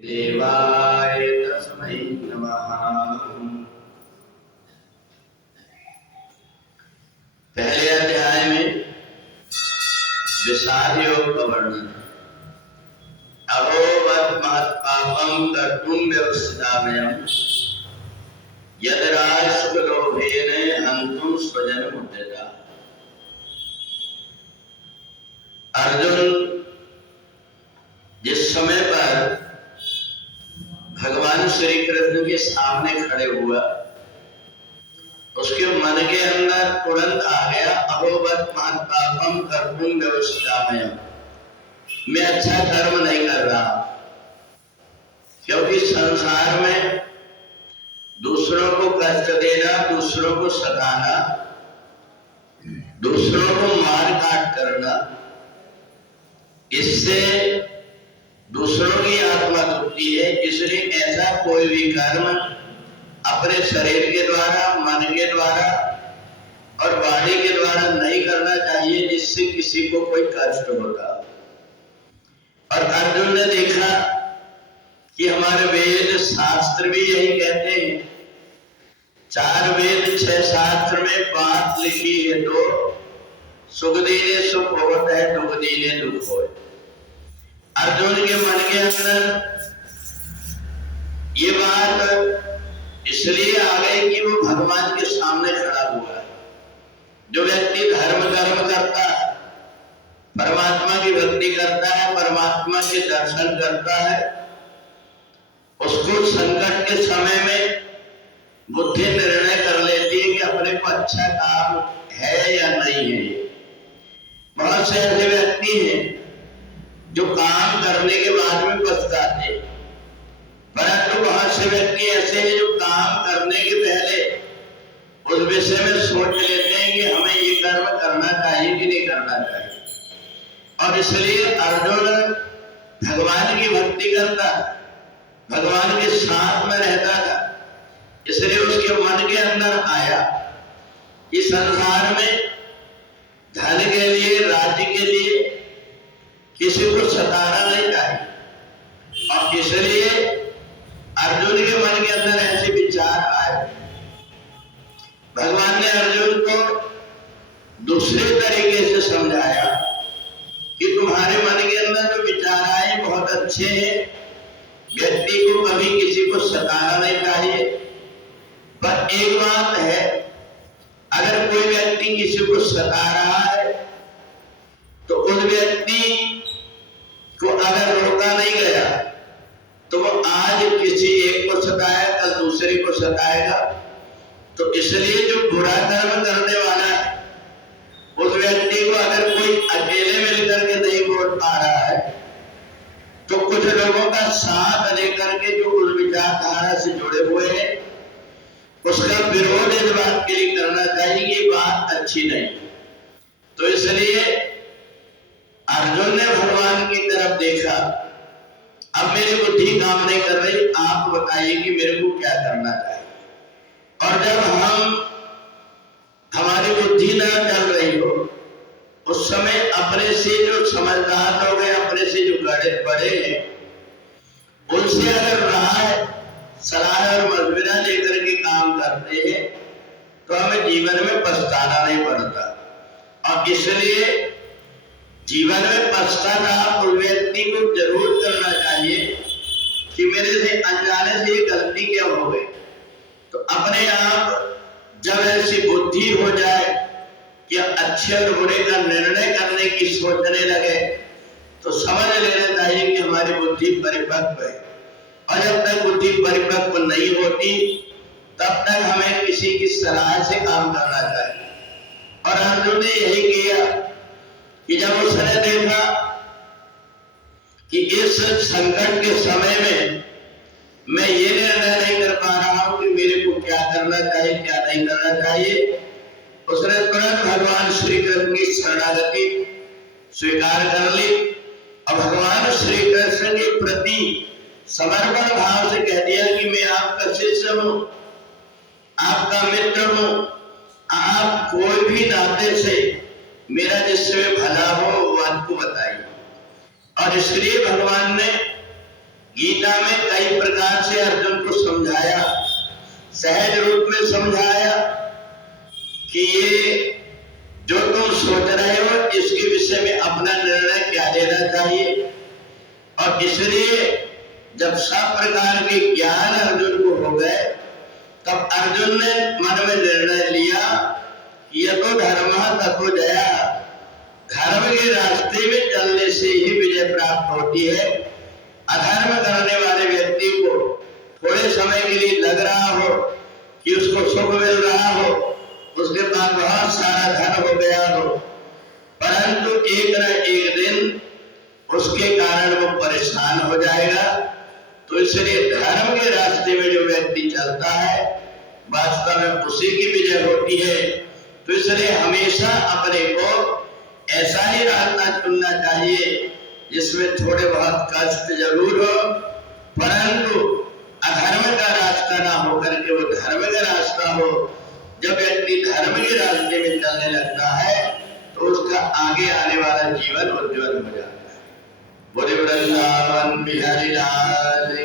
देवाय तस्मै नमः। पहले अध्याय में विषाद योग का वर्णन। अहोवत् महत् पापं कर्तुं व्यवस्थितामयम् यद्राज सुखलोभेन हन्तुं स्वजनम् उद्यता। अर्जुन जिस समय पर भगवान श्री कृष्ण के सामने खड़े हुआ, उसके मन के अंदर तुरंत आ गया अहोवत् महत् पापं कर्तुं व्यवस्थितामयम्, मैं अच्छा कर्म नहीं कर रहा, क्योंकि संसार में दूसरों को कष्ट देना, दूसरों को सताना, दूसरों को मार काट करना, इससे दूसरों की आत्मा दुखती है। इसलिए ऐसा कोई भी कर्म अपने शरीर के द्वारा, मन के द्वारा और वाणी के द्वारा नहीं करना चाहिए जिससे किसी को कोई कष्ट होता। और अर्जुन ने देखा कि हमारे वेद शास्त्र भी यही कहते हैं, 4 वेद 6 शास्त्र में बात लिखी है, तो सुख दीने सुख होत है, दुख दीने दुख होत। अर्जुन के मन के अंदर ये बात इसलिए आ गई कि वो भगवान के सामने खड़ा हुआ है। जो व्यक्ति धर्म कर्म करता है, परमात्मा की भक्ति करता है, परमात्मा के दर्शन करता है, उसको संकट के समय में बुद्धि निर्णय कर लेती है कि अपने को अच्छा काम है या नहीं है। बहुत से ऐसे व्यक्ति हैं जो काम करने के बाद में पछताते, परंतु बहुत से व्यक्ति ऐसे हैं जो काम करने के पहले उस विषय में सोच लेते हैं कि हमें ये कर्म करना चाहिए कि नहीं करना चाहिए। और इसलिए अर्जुन भगवान की भक्ति करता, भगवान के साथ में रहता था, इसलिए उसके मन के अंदर आया कि संसार में धन के लिए, राज्य के लिए किसी को सताना नहीं चाहिए। और इसलिए अर्जुन के मन के अंदर ऐसे विचार आए। भगवान ने अर्जुन को दूसरे तरीके से समझाया कि तुम्हारे मन के अंदर जो विचार आए बहुत अच्छे हैं, व्यक्ति को कभी किसी को सताना नहीं चाहिए। पर एक बात है, अगर कोई व्यक्ति किसी को सता रहा है तो उस व्यक्ति को अगर रोका नहीं गया तो वो आज किसी एक को सताएगा, कल दूसरे को सताएगा। तो इसलिए जो बुरा कर्म करने वाला है उस व्यक्ति को अगर कोई अकेले मिलकर के नहीं बोल पा रहा है तो कुछ लोगों का साथ लेकर के जो उस विचारधारा से जुड़े हुए हैं उसका विरोध इस बात के लिए करना चाहिए कि बात अच्छी नहीं। तो इसलिए अर्जुन ने भगवान की तरफ देखा, अब मेरी बुद्धि काम नहीं कर रही, आप बताइए कि मेरे को क्या करना चाहिए। और जब हमारी बुद्धि ना चल रही हो उस समय अपने से जो समझदार लोग हैं, अपने से जो बड़े हैं, उनसे अगर राय सलाह और मशविरा लेकर के काम करते हैं तो हमें जीवन में पछताना नहीं पड़ता। और इसलिए जीवन में पछताना उस व्यक्ति को जरूर करना चाहिए कि मेरे से अनजाने से ये गलती क्या हो गई। तो अपने आप जब ऐसी बुद्धि हो जाए कि अच्छे और बुरे का निर्णय करने की सोचने लगे तो समझ लेना चाहिए कि हमारी बुद्धि परिपक्व है। और जब तक बुद्धि परिपक्व नहीं होती तब तक हमें किसी की सलाह से काम करना चाहिए। और अर्जुन ने यही किया कि जब उसने देखा कि इस संकट के समय में मैं ये निर्णय नहीं कर पा रहा हूं कि मेरे को क्या करना चाहिए, क्या नहीं करना चाहिए, उसने तुरंत भगवान श्री कृष्ण की शरणागति स्वीकार कर ली और भगवान श्री कृष्ण के प्रति समर्पण भाव से कह दिया कि मैं आपका शिष्य हूं, आपका मित्र हूं, आप कोई भी नाते से मेरा जिससे भला हो वो आपको बताइए। और इसलिए भगवान ने गीता में कई प्रकार से अर्जुन को समझाया, सहज रूप में समझाया कि ये जो तुम सोच रहे हो इसके विषय में अपना निर्णय क्या लेना चाहिए। और इसलिए जब सब प्रकार के ज्ञान अर्जुन को हो गए तब अर्जुन ने मन में निर्णय लिया कि यह तो धर्म तत्व जया, धर्म के रास्ते में चलने से ही विजय प्राप्त होती है। अधर्म करने वाले व्यक्ति को थोड़े समय के लिए लग रहा हो कि उसको सुख मिल रहा हो, उसके पास बहुत सारा धन हो गया हो, परंतु एक न एक दिन उसके कारण वो परेशान हो जाएगा। तो इसलिए धर्म के रास्ते में जो व्यक्ति चलता है वास्तव में उसी की विजय होती है। तो इसलिए हमेशा अपने को ऐसा ही रास्ता चुनना चाहिए जिसमें थोड़े बहुत कष्ट जरूर हो, परंतु अधर्म का रास्ता ना होकर के वो धर्म का रास्ता हो। जब व्यक्ति धर्म के रास्ते में चलने लगता है तो उसका आगे आने वाला जीवन उज्जवल हो जाता है। बोले वृंदावन बिहारी लाल